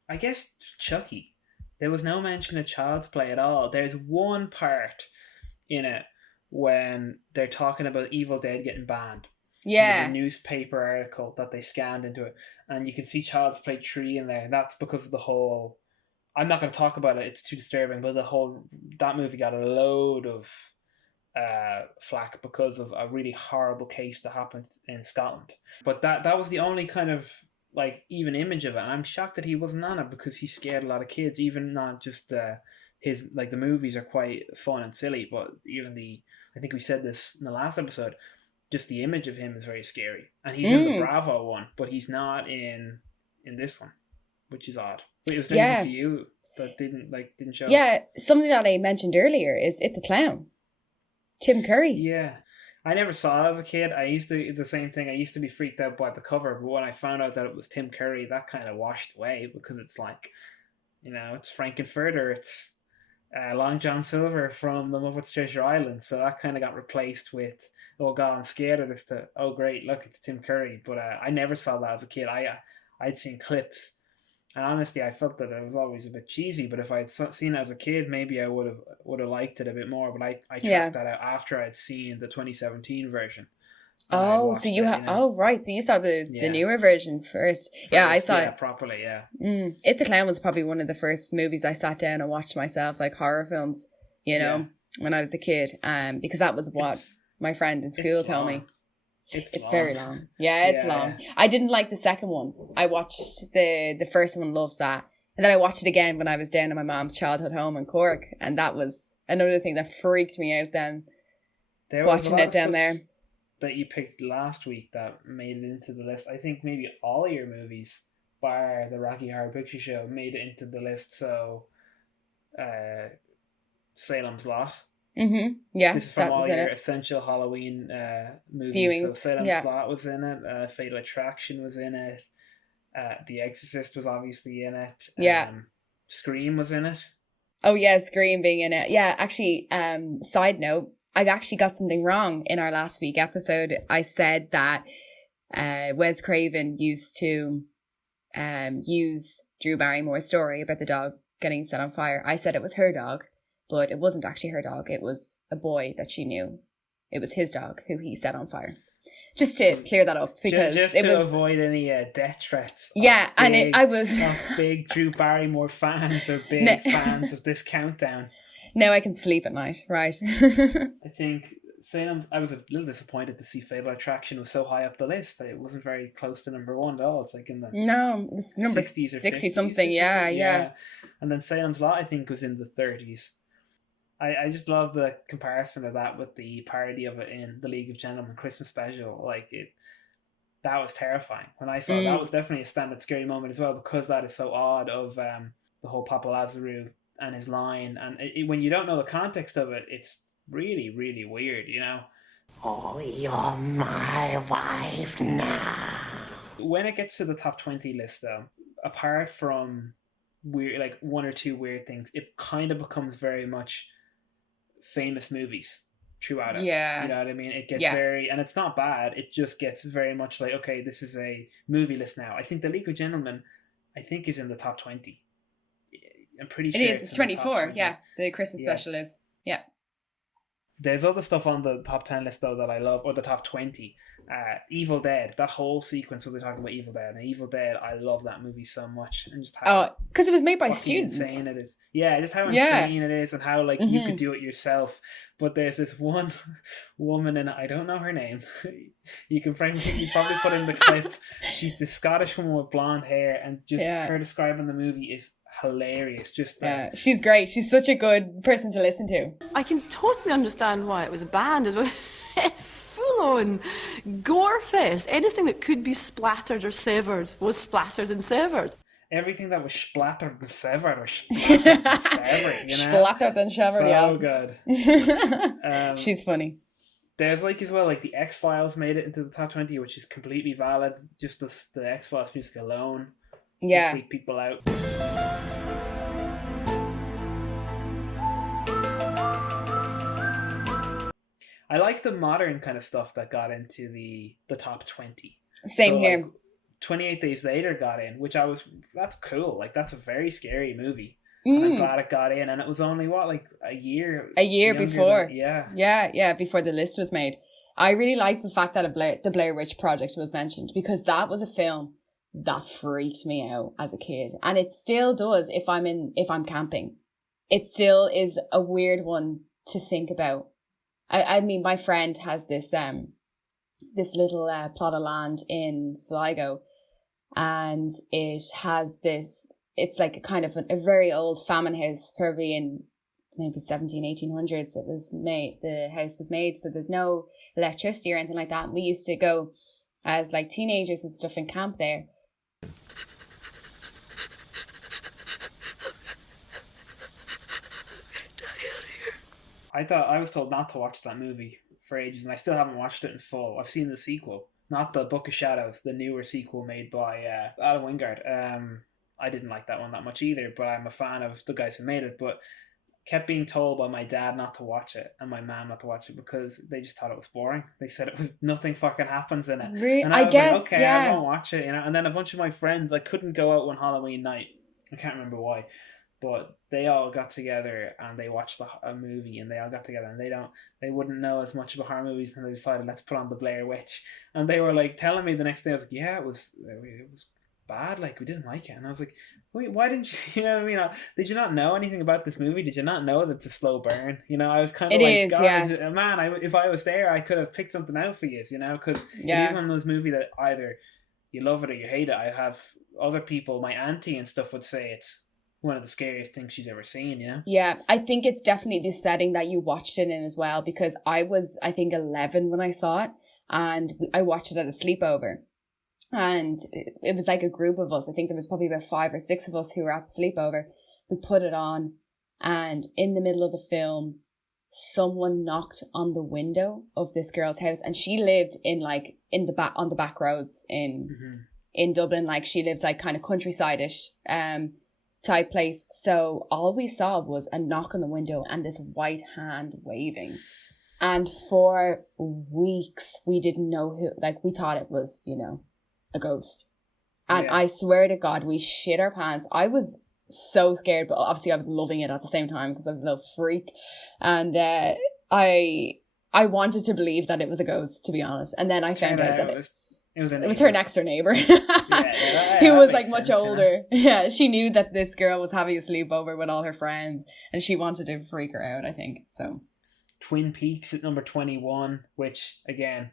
I guess Chucky. There was no mention of Child's Play at all. There's one part in it when they're talking about Evil Dead getting banned. Yeah. There's a newspaper article that they scanned into it, and you can see Child's Play 3 in there. That's because of the whole... I'm not going to talk about it, it's too disturbing, but that movie got a load of flack because of a really horrible case that happened in Scotland. But that was the only kind of even image of it, and I'm shocked that he wasn't on it, because he scared a lot of kids. Even not just his the movies are quite fun and silly, but even I think we said this in the last episode, just the image of him is very scary, and he's in the Bravo one, but he's not in this one, which is odd. But it was nice for you that didn't show. Yeah, something that I mentioned earlier is It the Clown, Tim Curry. Yeah, I never saw it as a kid. I used to the same thing. I used to be freaked out by the cover, but when I found out that it was Tim Curry, that kind of washed away, because it's it's Frankenfurter, it's Long John Silver from The Muppets Treasure Island, so that kind of got replaced with, oh god, I'm scared of this. Oh great, look, it's Tim Curry. But I never saw that as a kid. I'd seen clips, and honestly, I felt that it was always a bit cheesy. But if I'd seen it as a kid, maybe I would have liked it a bit more. But I tracked that out after I'd seen the 2017 version. Oh, so you right. So you saw the newer version first. Yeah, I saw it properly. Yeah. It the Clown was probably one of the first movies I sat down and watched myself, horror films. When I was a kid, because that was what my friend in school told me. It's very long. Yeah, it's long. Yeah. I didn't like the second one. I watched the first one, loves that. And then I watched it again when I was down at my mom's childhood home in Cork. And that was another thing that freaked me out then. Watching it down there. that you picked last week that made it into the list. I think maybe all your movies, bar the Rocky Horror Picture Show, made it into the list. So, Salem's Lot. Mm-hmm. Yeah, this is from all your essential Halloween movies. Viewings. So Salem's Lot was in it. Fatal Attraction was in it. The Exorcist was obviously in it. Yeah. Scream was in it. Oh yeah, Scream being in it. Yeah, actually, side note, I actually got something wrong in our last week episode. I said that Wes Craven used to use Drew Barrymore's story about the dog getting set on fire. I said it was her dog, but it wasn't actually her dog. It was a boy that she knew. It was his dog who he set on fire. Just to clear that up, because just to avoid any death threats. Yeah, and I was of big Drew Barrymore fans or big fans of this countdown. Now I can sleep at night, right? I think I was a little disappointed to see Fatal Attraction was so high up the list. It wasn't very close to number one at all. It's like in the it was number 60 something. Yeah. And then Salem's Lot, I think, was in the 30s. I just love the comparison of that with the parody of it in The League of Gentlemen Christmas special. Like that was terrifying. When I saw that was definitely a standout scary moment as well, because that is so odd of the whole Papa Lazarou and his line. And when you don't know the context of it, it's really, really weird, you know? Oh, you're my wife now. When it gets to the top 20 list, though, apart from weird, like one or two weird things, it kind of becomes very much famous movies throughout it. Yeah. You know what I mean? It gets very, and it's not bad, it just gets very much like, okay, this is a movie list now. I think The League of Gentlemen, is in the top 20. I'm pretty sure it's 24. Yeah, the Christmas special is. Yeah. There's other stuff on the top 10 list though that I love, or the top 20. Evil Dead, that whole sequence where they're talking about Evil Dead. And Evil Dead, I love that movie so much, and just how because it was made by students. Insane it is. Yeah, just how insane it is, and how like you could do it yourself. But there's this one woman, and I don't know her name. you probably put in the clip. She's the Scottish woman with blonde hair, and just her describing the movie is hilarious. Just she's great. She's such a good person to listen to. I can totally understand why it was banned as well. Full-on gore fest. Anything that could be splattered or severed was splattered and severed. Everything that was splattered and severed was splattered and severed, you know? Splattered and severed, so good. She's funny. There's like as well, like the X-Files made it into the top 20, which is completely valid. Just the X-Files music alone will freak people out. I like the modern kind of stuff that got into the top 20. Same here. Like, 28 Days Later got in, which that's cool. Like, that's a very scary movie. And I'm glad it got in. And it was only, a year? A year before. Yeah, before the list was made. I really liked the fact that the Blair Witch Project was mentioned, because that was a film that freaked me out as a kid. And it still does if I'm camping. It still is a weird one to think about. I mean, my friend has this little plot of land in Sligo, and it has it's like a kind of a very old famine house, probably in maybe 1800s. The house was made, so there's no electricity or anything like that. And we used to go as like teenagers and stuff and camp there. I was told not to watch that movie for ages, and I still haven't watched it in full. I've seen the sequel, not the Book of Shadows, the newer sequel made by Adam Wingard. I didn't like that one that much either, but I'm a fan of the guys who made it. But kept being told by my dad not to watch it and my mom not to watch it because they just thought it was boring. They said it was nothing fucking happens in it. And I was like, okay, I won't watch it, you know. And then a bunch of my friends, I couldn't go out one Halloween night. I can't remember why. But they all got together and they watched a movie, and they all got together, and they wouldn't know as much about horror movies, and they decided, let's put on the Blair Witch. And they were like telling me the next day, I was like, yeah, it was bad, like we didn't like it. And I was like, wait, why didn't you, you know what I mean? Did you not know anything about this movie? Did you not know that it's a slow burn? You know, I was kind of guys, man, if I was there, I could have picked something out for you, you know, because it is one of those movies that either you love it or you hate it. I have other people, my auntie and stuff would say it's one of the scariest things she's ever seen, you know? Yeah, I think it's definitely the setting that you watched it in as well, because I was, I think, 11 when I saw it, and I watched it at a sleepover. And it was like a group of us. I think there was probably about 5 or 6 of us who were at the sleepover. We put it on, and in the middle of the film, someone knocked on the window of this girl's house, and she lived in like in the back on the back roads in Dublin. Like she lived like kind of countryside-ish type place. So all we saw was a knock on the window and this white hand waving. And for weeks we didn't know who, like we thought it was, you know, a ghost. And I swear to God, we shit our pants. I was so scared, but obviously I was loving it at the same time because I was a little freak. And I wanted to believe that it was a ghost, to be honest. And then I found out that it was her next door neighbor who was like much older. Yeah, she knew that this girl was having a sleepover with all her friends and she wanted to freak her out, I think. So Twin Peaks at number 21, which again,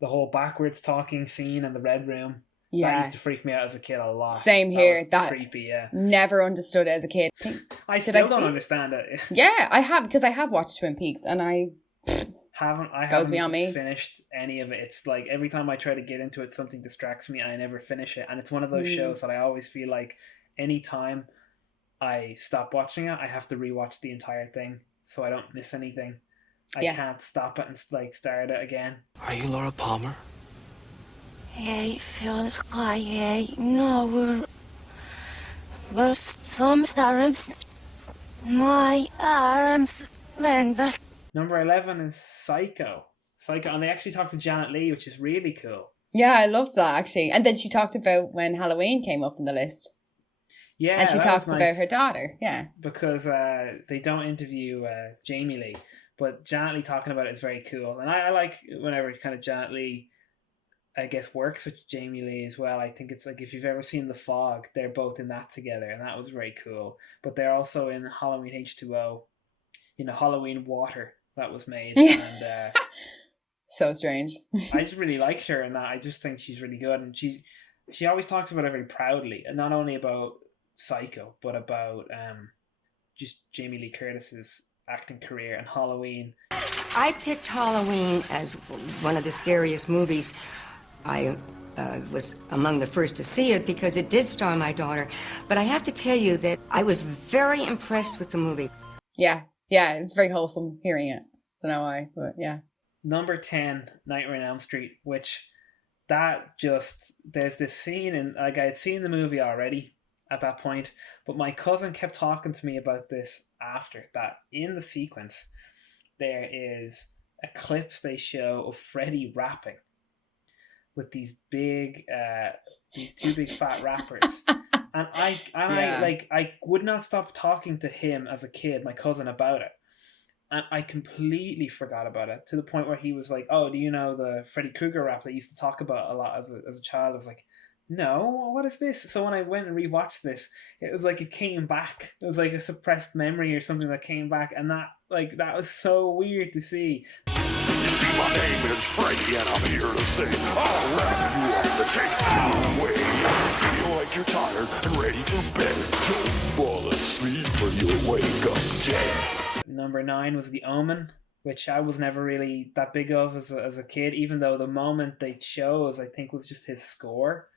the whole backwards talking scene in the Red Room, that used to freak me out as a kid a lot. Same here. That creepy, yeah. Never understood it as a kid. I still don't understand it. Yeah, I have, because I have watched Twin Peaks and I haven't finished any of it. It's like every time I try to get into it, something distracts me and I never finish it. And it's one of those shows that I always feel like anytime I stop watching it, I have to rewatch the entire thing so I don't miss anything. I can't stop it and like start it again. Are you Laura Palmer? Hey, Phil, no, we're some stars. My arms went back. Number 11 is Psycho, and they actually talked to Janet Leigh, which is really cool. Yeah, I love that actually. And then she talked about when Halloween came up in the list. Yeah, and she talks about her daughter. Yeah, because they don't interview Jamie Lee, but Janet Leigh talking about it is very cool. And I like whenever kind of Janet Leigh, I guess, works with Jamie Lee as well. I think it's like if you've ever seen The Fog, they're both in that together, and that was very cool. But they're also in Halloween H2O, you know, Halloween Water that was made. And so strange. I just really liked her in that. I just think she's really good, and she always talks about it very proudly, and not only about Psycho, but about just Jamie Lee Curtis's acting career and Halloween. I picked Halloween as one of the scariest movies. I was among the first to see it because it did star my daughter. But I have to tell you that I was very impressed with the movie. Yeah, it's very wholesome hearing it. Don't know why, but yeah. Number 10, Nightmare on Elm Street, which there's this scene, and like I had seen the movie already at that point, but my cousin kept talking to me about this after that. In the sequence, there is a clips they show of Freddy rapping with these two big fat rappers, and I would not stop talking to him as a kid, my cousin, about it, and I completely forgot about it to the point where he was like, "Oh, do you know the Freddy Krueger rap that I used to talk about a lot as a child?" I was like, "No, what is this?" So when I went and rewatched this, it was like it came back. It was like a suppressed memory or something that came back, and that was so weird to see. You see, my name is Freddy, and I'm here to say, I'll wrap you up and take you away. Feel like you're tired and ready for bed. Don't fall asleep or you'll wake up dead. Number 9 was The Omen, which I was never really that big of as a kid, even though the moment they chose, I think, was just his score.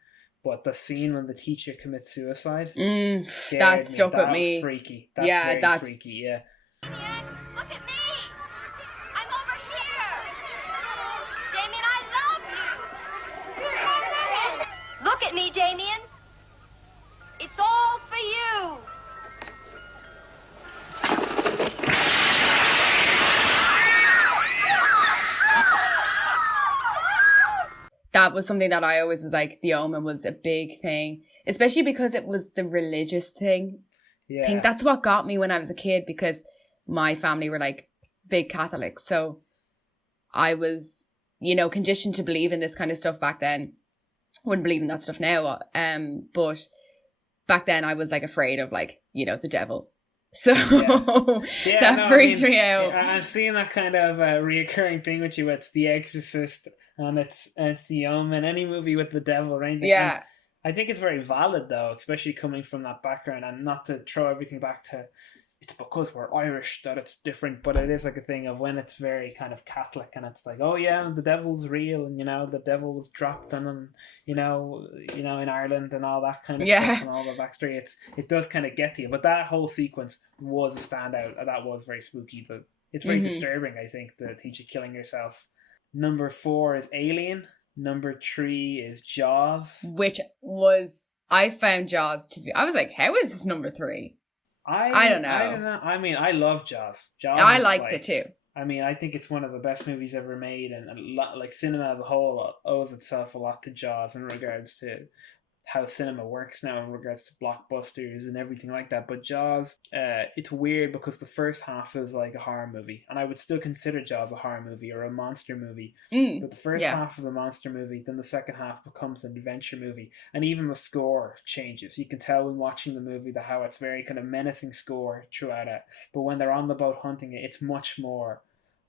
But the scene when the teacher commits suicide, that stuck with me. Was freaky. That's freaky, yeah. Look at me! I'm over here! Damien, I love you! Look at me, Damien! It's all for you! That was something that I always was like, The Omen was a big thing, especially because it was the religious thing. Yeah. I think that's what got me when I was a kid, because my family were like big Catholics. So I was, conditioned to believe in this kind of stuff back then. Wouldn't believe in that stuff now. But back then I was like afraid of the devil. So that freaked me out. I'm seeing that kind of reoccurring thing with you. It's The Exorcist and it's The Omen, any movie with the devil or anything. Yeah. I think it's very valid though, especially coming from that background, and not to throw everything back to it's because we're Irish that it's different, but it is like a thing of when it's very kind of Catholic and it's like, oh yeah, the devil's real, and the devil was dropped on, in Ireland and all that kind of stuff and all the backstory. It does kind of get to you, but that whole sequence was a standout. That was very spooky. It's very disturbing, I think, the teacher killing herself. Number 4 is Alien. Number 3 is Jaws. Which was, I found Jaws to be, I was like, how is this number 3? I don't know. I mean, I love Jaws. I liked it too. I mean, I think it's one of the best movies ever made, and a lot, like cinema as a whole owes itself a lot to Jaws in regards to how cinema works now in regards to blockbusters and everything like that. But Jaws, it's weird because the first half is like a horror movie, and I would still consider Jaws a horror movie or a monster movie. But the first half is a monster movie, then the second half becomes an adventure movie, and even the score changes. You can tell when watching the movie that how it's very kind of menacing score throughout it, but when they're on the boat hunting it, it's much more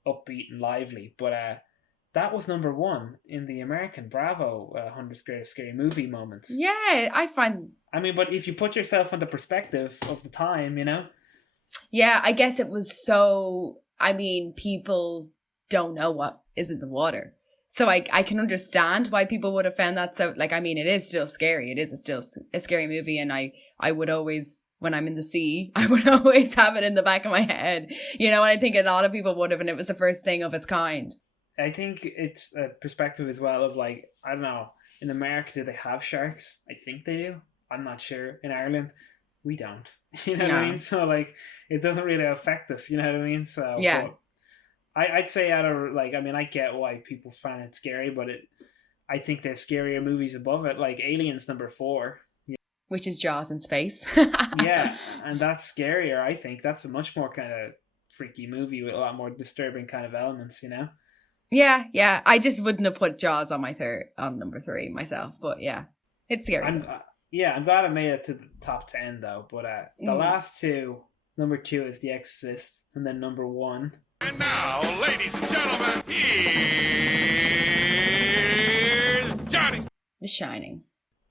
upbeat and lively. But that was number 1 in the American Bravo 100 Greatest Scary Movie Moments. Yeah, I find... I mean, but if you put yourself in the perspective of the time, Yeah, I guess it was so... I mean, people don't know what is in the water. So I can understand why people would have found that so... Like, I mean, it is still scary. It is still a scary movie, and I would always... When I'm in the sea, I would always have it in the back of my head. And I think a lot of people would have, and it was the first thing of its kind. I think it's a perspective as well of like, I don't know, in America, do they have sharks? I think they do. I'm not sure. In Ireland, we don't. What I mean? So like, it doesn't really affect us, you know what I mean? So yeah. I'd say out of like, I mean, I get why people find it scary, but I think there's scarier movies above it, like Aliens number 4. Which is Jaws in space. Yeah, and that's scarier, I think. That's a much more kind of freaky movie with a lot more disturbing kind of elements, Yeah. I just wouldn't have put Jaws on number 3 myself, but yeah, it's scary. I'm glad I made it to the top 10 though. But the last two, number 2 is The Exorcist, and then number 1. And now, ladies and gentlemen, here's Johnny. The Shining.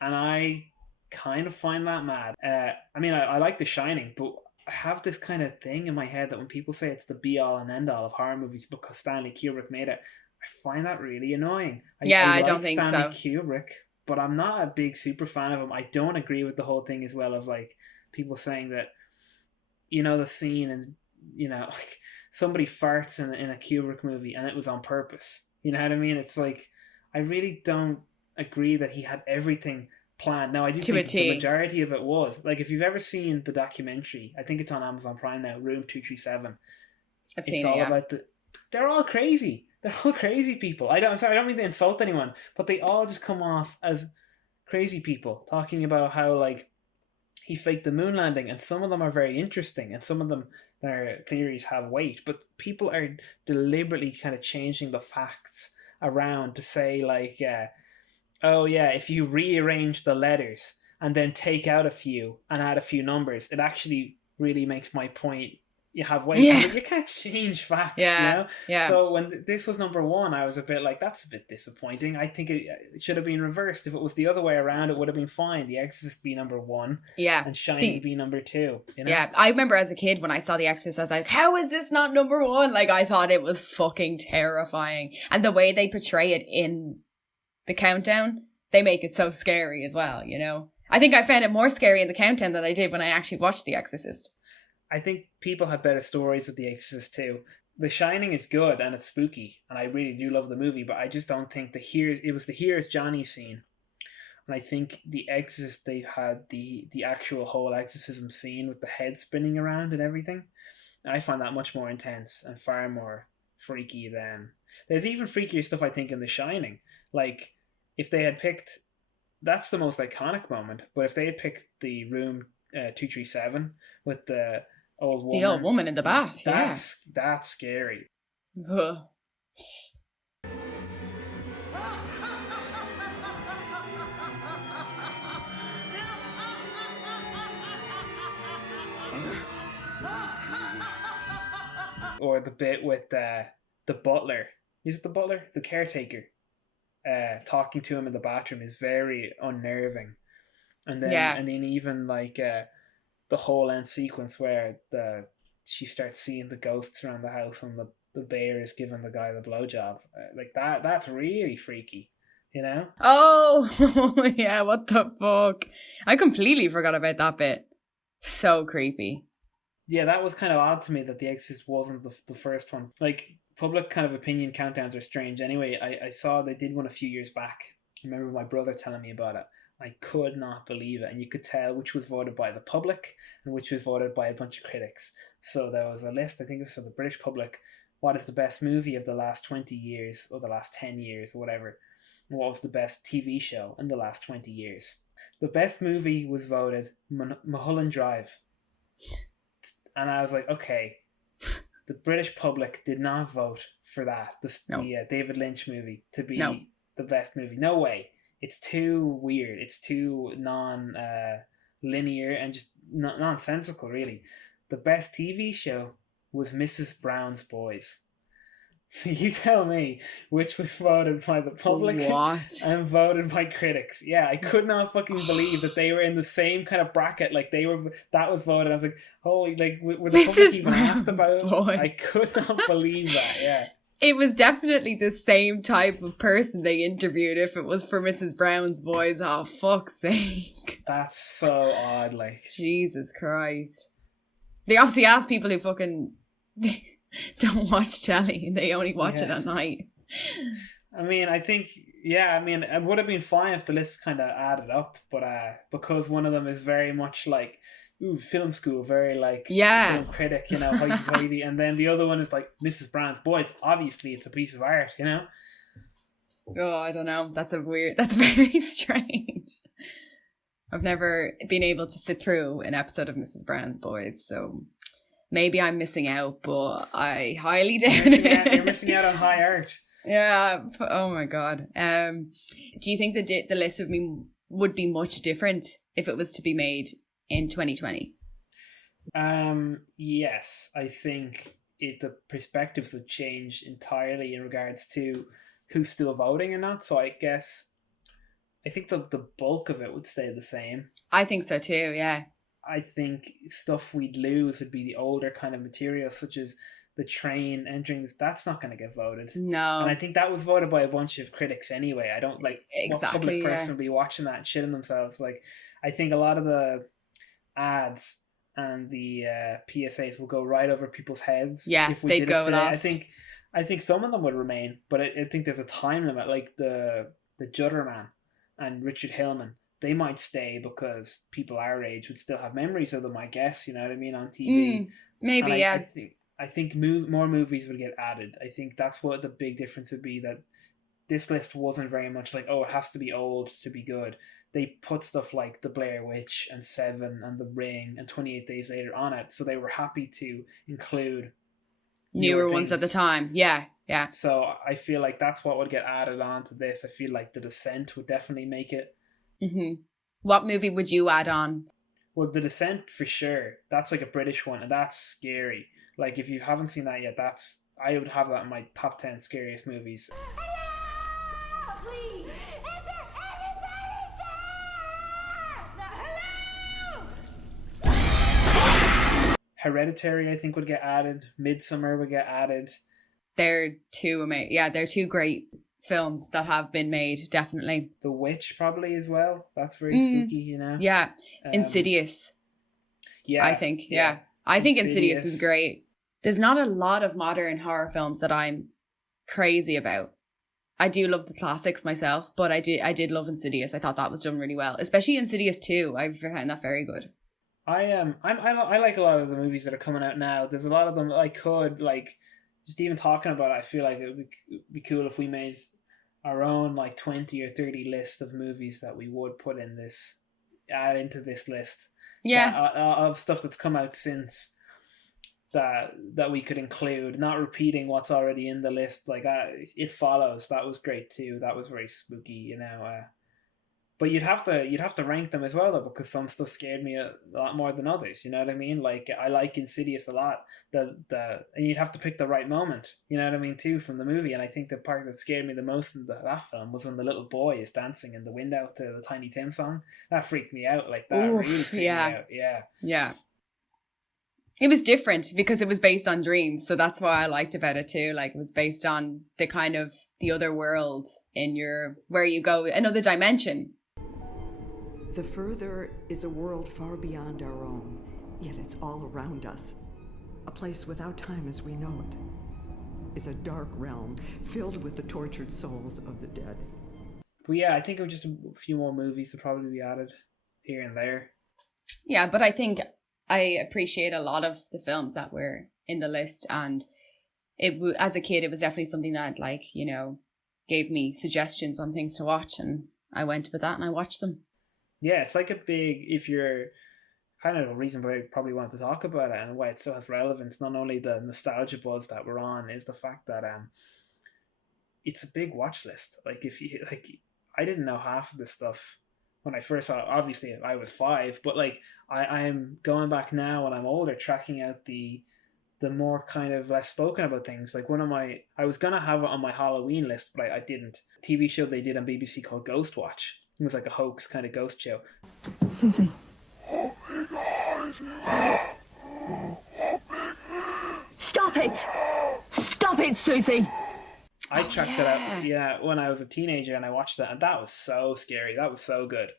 And I kind of find that mad. I mean, I like The Shining, but I have this kind of thing in my head that when people say it's the be all and end all of horror movies because Stanley Kubrick made it, I find that really annoying. I don't think Stanley so. Kubrick, but I'm not a big super fan of him. I don't agree with the whole thing as well of like people saying that, the scene and like somebody farts in a Kubrick movie and it was on purpose. You know what I mean? It's like I really don't agree that he had everything planned. Now I do think the majority of it was like, if you've ever seen the documentary, I think it's on Amazon Prime now, Room 237. I've seen it. About they're all crazy. They're all crazy people. I'm sorry, I don't mean to insult anyone, but they all just come off as crazy people talking about how like he faked the moon landing, and some of them are very interesting, and some of them, their theories have weight, but people are deliberately kind of changing the facts around to say like, oh yeah, if you rearrange the letters and then take out a few and add a few numbers, it actually really makes my point. You have weight. Yeah. I mean, you can't change facts, Yeah. So when this was number 1, I was a bit like, that's a bit disappointing. I think it should have been reversed. If it was the other way around, it would have been fine. The Exorcist be number 1, and Shining be number 2. Yeah, I remember as a kid when I saw The Exorcist, I was like, how is this not number 1? Like, I thought it was fucking terrifying. And the way they portray it in the countdown, they make it so scary as well, I think I found it more scary in the countdown than I did when I actually watched The Exorcist. I think people have better stories of The Exorcist too. The Shining is good and it's spooky, and I really do love the movie, but I just don't think it was the Here's Johnny scene. And I think The Exorcist, they had the actual whole exorcism scene with the head spinning around and everything. And I find that much more intense and far more freaky than... There's even freakier stuff, I think, in The Shining. Like, if they had picked... That's the most iconic moment, but if they had picked the room 237 with the old woman... The old woman in the bath, that's scary. Ugh. Or the bit with the butler. Is it the butler? The caretaker. Talking to him in the bathroom is very unnerving. and then even like the whole end sequence where she starts seeing the ghosts around the house and the bear is giving the guy the blowjob. Like that's really freaky, you know? Oh, yeah, what the fuck? I completely forgot about that bit. So creepy. Yeah, that was kind of odd to me that The Exorcist wasn't the first one. Like, public kind of opinion countdowns are strange. Anyway, I saw they did one a few years back. I remember my brother telling me about it. I could not believe it. And you could tell which was voted by the public and which was voted by a bunch of critics. So there was a list, I think it was for the British public, what is the best movie of the last 20 years or the last 10 years or whatever. And what was the best TV show in the last 20 years. The best movie was voted Mulholland Drive. And I was like, okay, the British public did not vote for that, the David Lynch movie, to be the best movie. No way. It's too weird. It's too non-linear and just nonsensical, really. The best TV show was Mrs. Brown's Boys. So you tell me which was voted by the public and voted by critics. Yeah, I could not fucking believe that they were in the same kind of bracket. Like that was voted. I was like, holy, like were the public even asked about it? I could not believe that. Yeah. It was definitely the same type of person they interviewed if it was for Mrs. Brown's Boys. Oh, fuck's sake. That's so odd, like. Jesus Christ. They obviously asked people who fucking don't watch telly. They only watch it at night. I mean, I think, it would have been fine if the list kind of added up, but because one of them is very much like, film school, very like film critic, you know, hoity-toity, and then the other one is like Mrs. Brown's Boys. Obviously, it's a piece of art, you know. Oh, I don't know. That's very strange. I've never been able to sit through an episode of Mrs. Brown's Boys, so maybe I'm missing out, but I highly doubt it. You're missing out on high art. Yeah. Oh my God. Do you think the list would be much different if it was to be made in 2020? Yes, I think the perspectives have changed entirely in regards to who's still voting and not. So I think the bulk of it would stay the same. I think so too, yeah. I think stuff we'd lose would be the older kind of material, such as the train entering. That's not going to get voted. No. And I think that was voted by a bunch of critics anyway. I don't like what public person will be watching that and shitting themselves. Like, I think a lot of the ads and the PSAs will go right over people's heads. Yeah, if we they'd did go it today. last. I think some of them would remain, but I think there's a time limit. Like the Judder Man and Richard Hillman, they might stay because people our age would still have memories of them, I guess, you know what I mean, on TV. Maybe, yeah. I think more movies would get added. I think that's what the big difference would be, that this list wasn't very much like, oh, it has to be old to be good. They put stuff like The Blair Witch and Seven and The Ring and 28 Days Later on it, so they were happy to include newer ones at the time. Yeah. So I feel like that's what would get added on to this. I feel like The Descent would definitely make it. Mm-hmm. What movie would you add on? Well, The Descent for sure. That's like a British one, and that's scary. Like, if you haven't seen that yet, I would have that in my top 10 scariest movies. Please. Hereditary, I think, would get added. Midsommar would get added. They're two amazing. Yeah, they're two great films that have been made, definitely. The Witch probably as well. That's very spooky, you know. Yeah. Insidious. Yeah. I think. Yeah. I think Insidious is great. There's not a lot of modern horror films that I'm crazy about. I do love the classics myself, but I did love Insidious. I thought that was done really well, especially Insidious 2. I found that very good. I like a lot of the movies that are coming out now. There's a lot of them I could like. Just even talking about it, I feel like it would be cool if we made our own like 20 or 30 list of movies that we would add into this list. Yeah. Of stuff that's come out since that we could include, not repeating what's already in the list. Like It Follows, that was great too. That was very spooky, you know. But you'd have to rank them as well, though, because some stuff scared me a lot more than others. You know what I mean? Like, I like Insidious a lot. And you'd have to pick the right moment. You know what I mean, too, from the movie. And I think the part that scared me the most in that film was when the little boy is dancing in the window to the Tiny Tim song. That freaked me out. Like, that really freaked me out. Yeah. It was different because it was based on dreams, so that's what I liked about it too. Like, it was based on the kind of the other world where you go, another dimension. The further is a world far beyond our own, yet it's all around us. A place without time as we know it is a dark realm filled with the tortured souls of the dead. But yeah, I think it was just a few more movies to probably be added here and there. Yeah, but I think I appreciate a lot of the films that were in the list, and as a kid, it was definitely something that, like, you know, gave me suggestions on things to watch, and I went with that and I watched them. Yeah, it's like if you're kind of a reason why I probably wanted to talk about it and why it still has relevance, not only the nostalgia buzz that we're on, is the fact that it's a big watch list. Like, I didn't know half of this stuff when I first saw it. Obviously, I was 5, but like, I'm going back now when I'm older, tracking out the more kind of less spoken about things. Like, I was going to have it on my Halloween list, but I didn't. A TV show they did on BBC called Ghost Watch. It was like a hoax kind of ghost show. Susie. Stop it! Stop it, Susie! I tracked it out, when I was a teenager, and I watched that, and that was so scary. That was so good.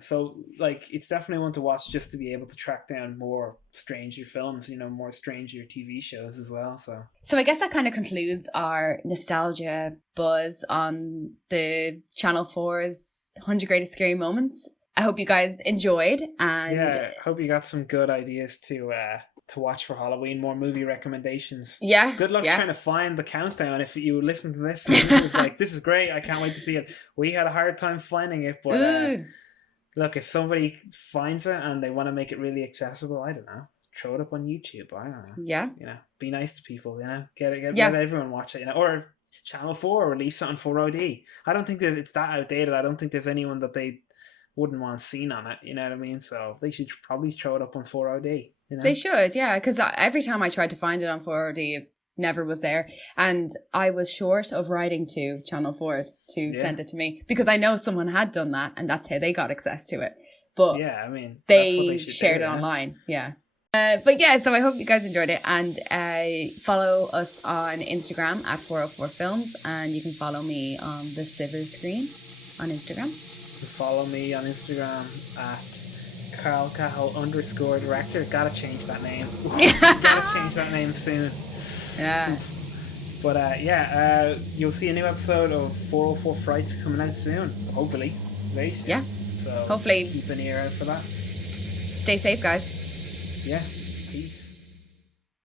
So, like, it's definitely one to watch just to be able to track down more stranger films, you know, more stranger TV shows as well. So I guess that kind of concludes our nostalgia buzz on the Channel 4's 100 Greatest Scary Moments. I hope you guys enjoyed, and yeah, I hope you got some good ideas to watch for Halloween, more movie recommendations. Yeah. Good luck trying to find the countdown if you listen to this. And it was like, this is great, I can't wait to see it. We had a hard time finding it, but look, if somebody finds it and they want to make it really accessible, I don't know, throw it up on YouTube. I don't know. Yeah. You know, be nice to people, you know, let everyone watch it, you know, or Channel 4 release it on 4OD. I don't think that it's that outdated. I don't think there's anyone that they wouldn't want seen on it, you know what I mean? So they should probably throw it up on 4OD. You know? They should, yeah, because every time I tried to find it on 4OD, it never was there. And I was short of writing to Channel 4 to send it to me, because I know someone had done that, and that's how they got access to it. But yeah, I mean, they shared it online, but yeah, so I hope you guys enjoyed it, and follow us on Instagram at 404films, and you can follow me on the Silver Screen on Instagram. You can follow me on Instagram at Carl Cahill _director. Gotta change that name. Gotta change that name soon. Yeah. But you'll see a new episode of 404 Frights coming out soon. Hopefully. Very soon. Yeah. So hopefully keep an ear out for that. Stay safe, guys. Yeah. Peace.